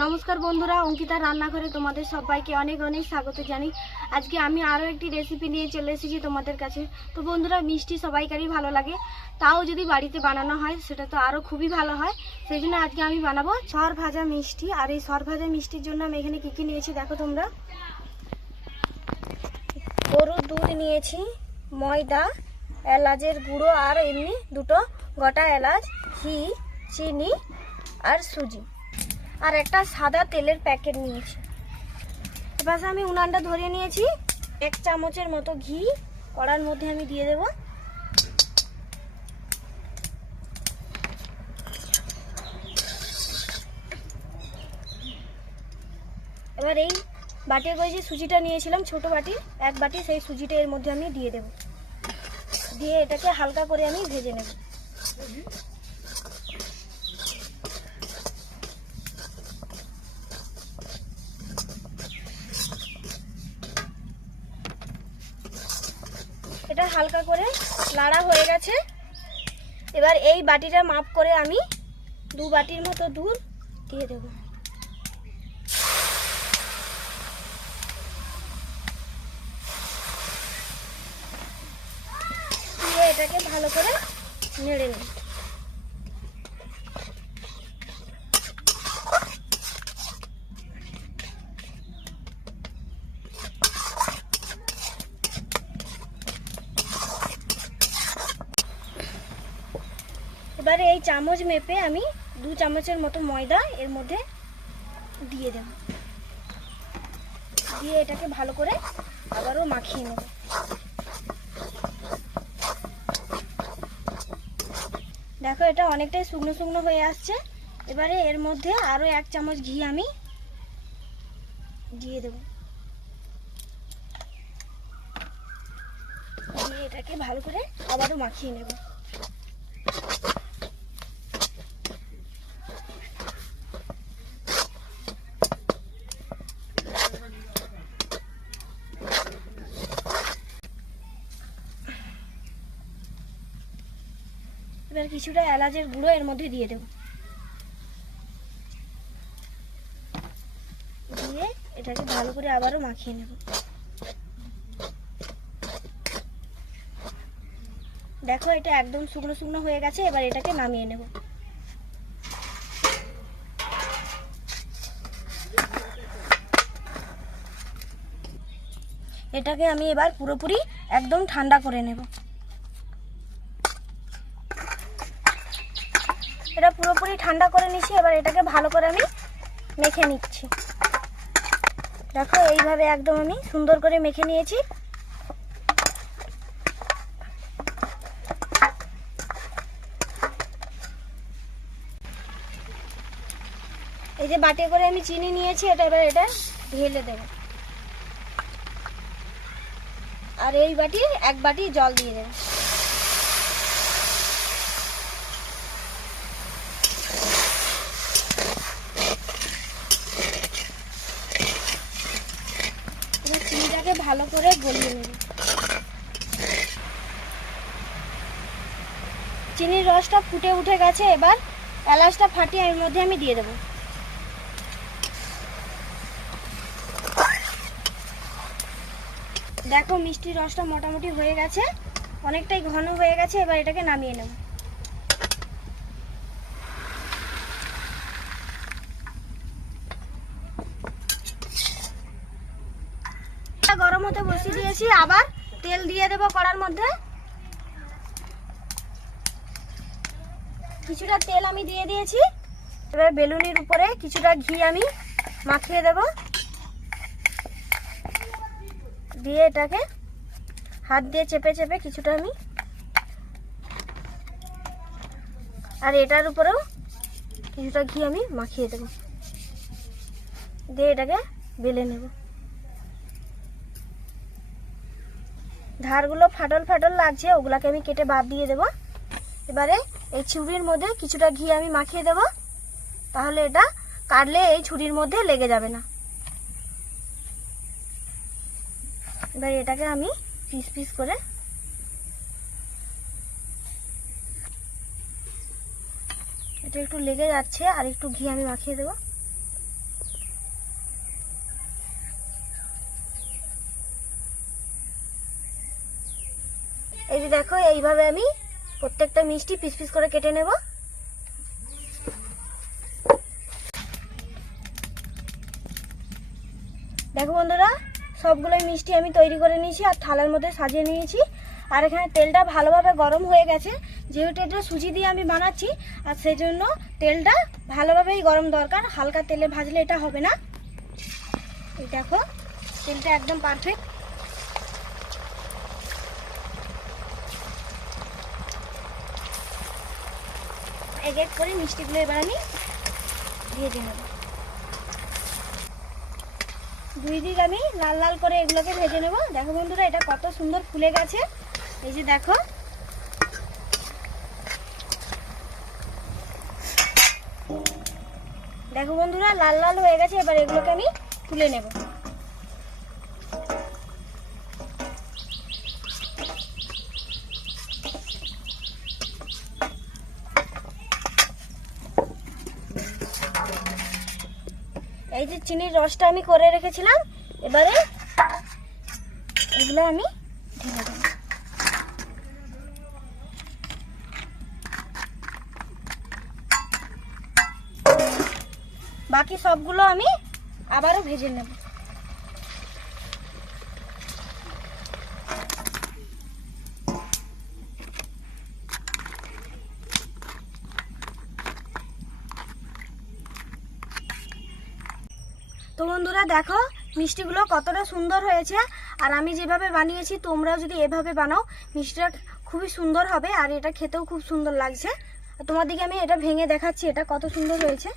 নমস্কার বন্ধুরা, অঙ্কিতা রান্নাঘরে তোমাদের সবাইকে অনেক অনেক স্বাগত জানাই। আজকে আমি আরও একটি রেসিপি নিয়ে চলে এসেছি তোমাদের কাছে। তো বন্ধুরা, মিষ্টি সবাইকারই ভালো লাগে, তাও যদি বাড়িতে বানানো হয় সেটা তো আরও খুবই ভালো হয়। সেই জন্য আজকে আমি বানাবো সর ভাজা মিষ্টি। আর এই সর ভাজা মিষ্টির জন্য আমি এখানে কী কী নিয়েছি দেখো তোমরা। গরুর দুধ নিয়েছি, ময়দা, এলাচের গুঁড়ো আর এমনি দুটো গোটা এলাচ, ঘি, চিনি আর সুজি, আর একটা সাদা তেলের প্যাকেট নিয়েছি। এবার আমি উনানটা ধরিয়ে নিয়েছি। 1 চামচের মতো ঘি কড়ার মধ্যে আমি দিয়ে দেব। এবার এই বাটির করে যে সুজিটা নিয়েছিলাম, ছোট বাটি 1 বাটি, সেই সুজিটা এর মধ্যে আমি দিয়ে দেব। দিয়ে এটাকে হালকা করে আমি ভেজে নেব। এটা হালকা করে লাড়া হয়ে গেছে। এবার এই বাটিটা মাপ করে আমি 2 বাটির মতো দুধ দিয়ে দেব। দিয়ে এটাকে ভালো করে নেড়ে নিই। এবারে এই চামচ মেপে আমি 2 চামচের মতো ময়দা এর মধ্যে দিয়ে দেব। দিয়ে এটাকে ভালো করে আবারও মাখিয়ে নেব। দেখো, এটা অনেকটাই শুকনো শুকনো হয়ে আসছে। এবারে এর মধ্যে আরও 1 চামচ ঘি আমি দিয়ে দেব। দিয়ে এটাকে ভালো করে আবারও মাখিয়ে নেব। এবার কিছুটা এলাচের গুঁড়ো এর মধ্যে দিয়ে দেব। দিয়ে এটাকে ভালো করে আবারও মাখিয়ে নেব। দেখো, এটা একদম শুকনো শুকনো হয়ে গেছে। এবার এটাকে নামিয়ে নেব। এটাকে আমি এবার পুরোপুরি একদম ঠান্ডা করে নেব। এটা পুরোপুরি ঠান্ডা করে নিচ্ছি। এবার এটাকে ভালো করে আমি মেখে নিচ্ছি। দেখো, এইভাবে একদম আমি সুন্দর করে মেখে নিয়েছি। এই যে বাটি করে আমি চিনি নিয়েছি, এবার এটা ঢেলে দেব। আর এই বাটির 1 বাটি জল দিয়ে দেব। চিনিটাকে ভালো করে গলিয়ে নেব। চিনির রসটা ফুটে উঠে গেছে। এবার এলাচটা ফাটিয়ে এর মধ্যে আমি দিয়ে দেব। দেখো, মিষ্টির রসটা মোটামুটি হয়ে গেছে, অনেকটাই ঘন হয়ে গেছে। এবার এটাকে নামিয়ে নেব। গরম হতে বসিয়ে দিয়েছি। আবার তেল দিয়ে দেব কড়ার মধ্যে। কিছুটা তেল আমি দিয়ে দিয়েছি। এবার বেলুনির উপরে কিছুটা ঘি আমি মাখিয়ে দেব। দিয়ে এটাকে হাত দিয়ে চেপে চেপে কিছুটা আমি, আর এটার উপরেও কিছুটা ঘি আমি মাখিয়ে দেব। দিয়ে এটাকে বেলে নেব। ধারগুলো ফাটল ফাটল লাগছে, ওগুলাকে আমি কেটে বাদ দিয়ে দেব। এবারে এই ছুরির মধ্যে কিছুটা ঘি আমি মাখিয়ে দেব, তাহলে এটা কাটলে এই ছুরির মধ্যে লেগে যাবে না। এবার এটাকে আমি পিস পিস করে এটা একটু লেগে যাচ্ছে, আর একটু ঘি আমি মাখিয়ে দেব। এই যে দেখো, এইভাবে আমি প্রত্যেকটা মিষ্টি পিস পিস করে কেটে নেব। দেখো বন্ধুরা, সবগুলোই মিষ্টি আমি তৈরি করে নিয়েছি আর থালার মধ্যে সাজিয়ে নিয়েছি। আর এখানে তেলটা ভালোভাবে গরম হয়ে গেছে, যেহেতু এটা সুজি দিয়ে আমি বানাচ্ছি, আর সেই জন্য তেলটা ভালোভাবেই গরম দরকার। হালকা তেলে ভাজলে এটা হবে না। এই দেখো, তেলটা একদম পারফেক্ট। এক এক করে মিষ্টিগুলো এবার আমি ভেজে নেব। দুই দিক আমি লাল লাল করে এগুলোকে ভেজে নেব। দেখো বন্ধুরা, এটা কত সুন্দর ফুলে গেছে। এই যে দেখো, দেখো বন্ধুরা, লাল লাল হয়ে গেছে। এবার এগুলোকে আমি তুলে নেব। এই যে চিনির রসটা আমি করে রেখেছিলাম, এবারে এগুলো আমি ঢেলে দেব। বাকি সবগুলো আমি আবারও ভেজে নেব। তো বন্ধুরা দেখো, মিষ্টিগুলো কতটা সুন্দর হয়েছে। আর আমি যেভাবে বানিয়েছি, তোমরাও যদি এভাবে বানাও, মিষ্টিটা খুবই সুন্দর হবে আর এটা খেতেও খুব সুন্দর লাগছে। আর তোমাদেরকে আমি এটা ভেঙে দেখাচ্ছি, এটা কত সুন্দর হয়েছে।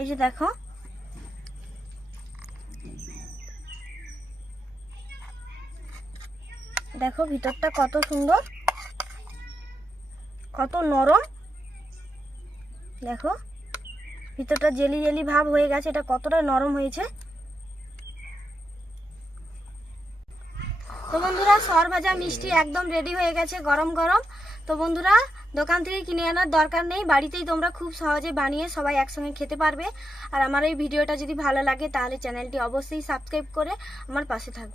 এই যে দেখো, দেখো ভিতরটা কত সুন্দর, কত নরম। দেখো ভিতরটা জেলি জেলি ভাব হয়ে গেছে, এটা কতটা নরম হয়েছে। তো বন্ধুরা, সর ভাজা মিষ্টি একদম রেডি হয়ে গেছে, গরম গরম। তো বন্ধুরা, দোকান থেকে কিনে আনার দরকার নেই, বাড়িতেই তোমরা খুব সহজে বানিয়ে সবাই একসঙ্গে খেতে পারবে। আর আমার এই ভিডিওটা যদি ভালো লাগে, তাহলে চ্যানেলটি অবশ্যই সাবস্ক্রাইব করে আমার পাশে থাকবে।